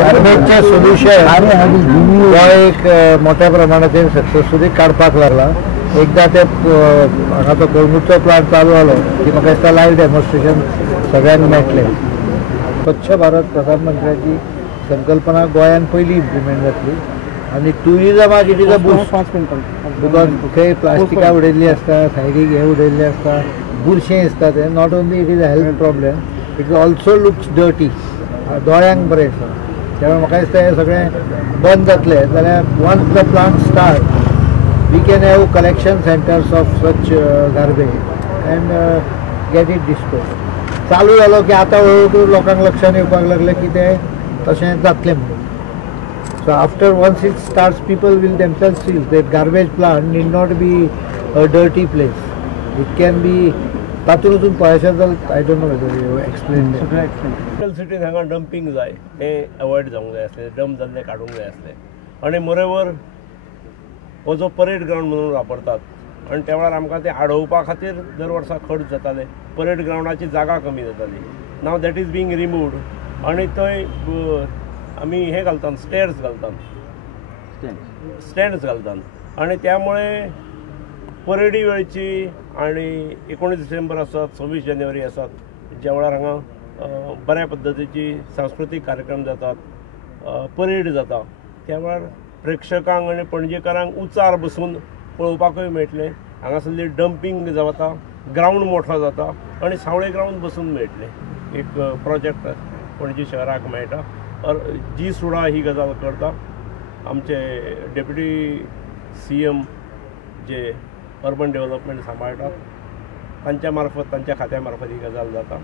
गार्बेजचे solution हो एक मोठ्या प्रमाणाचेर सक्सेसफुली काडपाक लागला. एकदा ते हांगा तो कोळंबूचो प्लांट चालू जालो की म्हाका दिसता लायव्ह डेमॉन्स्ट्रेशन सगळ्यांक मेळटलें. स्वच्छ भारत प्रधानमंत्र्याची संकल्पना गोंयांत पयली इम्प्लिमेंट जातली आनी ट्युरिजमाक it is a boost because थंय प्लास्टिकां उडयल्लीं आसता, सायडीक हे उडयल्लें आसता, बुरशें दिसता. तें not only it is a health problem, it also looks dirty, दोळ्यांक बरें दिसता. त्यामुळे म्हाका दिसता हें सगळें बंद जातलें जाल्यार once the plant start we can have collection centres of such garbage and get it dispose. चालू जालो की आतां हळूहळू लोकांक लक्षांत येवपाक लागलें की तें तशें जातलें म्हणून. So after once it starts, people will themselves see that garbage plant need not be a dirty place. It can be. तातूंतून पळयशात जाल्यार I don't know whether you explained that. Capital सिटीन हांगा डंपिंग जाय तें अवॉयड जावंक जाय आसलें, dump जाल्लें काडूंक जाय आसलें. आनी मोरेवर हो जो परेड ग्रावंड म्हणून वापरतात आनी त्या वेळार आमकां तें आडोवपा खातीर दर वर्सा खर्च जाताले. परेड ग्रावंडाची जागा कमी जाताली. Now that is being removed आनी थंय आमी हे घालतात, स्टेर्स घालतात, स्टँड्स घालतात आनी त्यामुळे परेडी वेळची आनी 19 डिसेंबर आसात, 26 जानेवारी आसात, ज्या वेळार हांगा बऱ्या पद्दतीची सांस्कृतीक कार्यक्रम जातात, परेड जाता, त्या वेळार प्रेक्षकांक आनी पणजेकारांक उचार बसून पळोवपाकूय मेळटलें. हांगासरली डंपिंग जाता, ग्रावंड मोठो जाता आनी सावळे ग्रावंड बसून मेळटलें. एक प्रोजेक्ट पणजे शहराक मेळटा. जी सुडा ही गजाल करता. आमचे डेप्युटी CM जे अर्बन डेव्हलपमेंट सांबाळटात तांच्या मार्फत, तांच्या खात्या मार्फत ही गजाल जाता.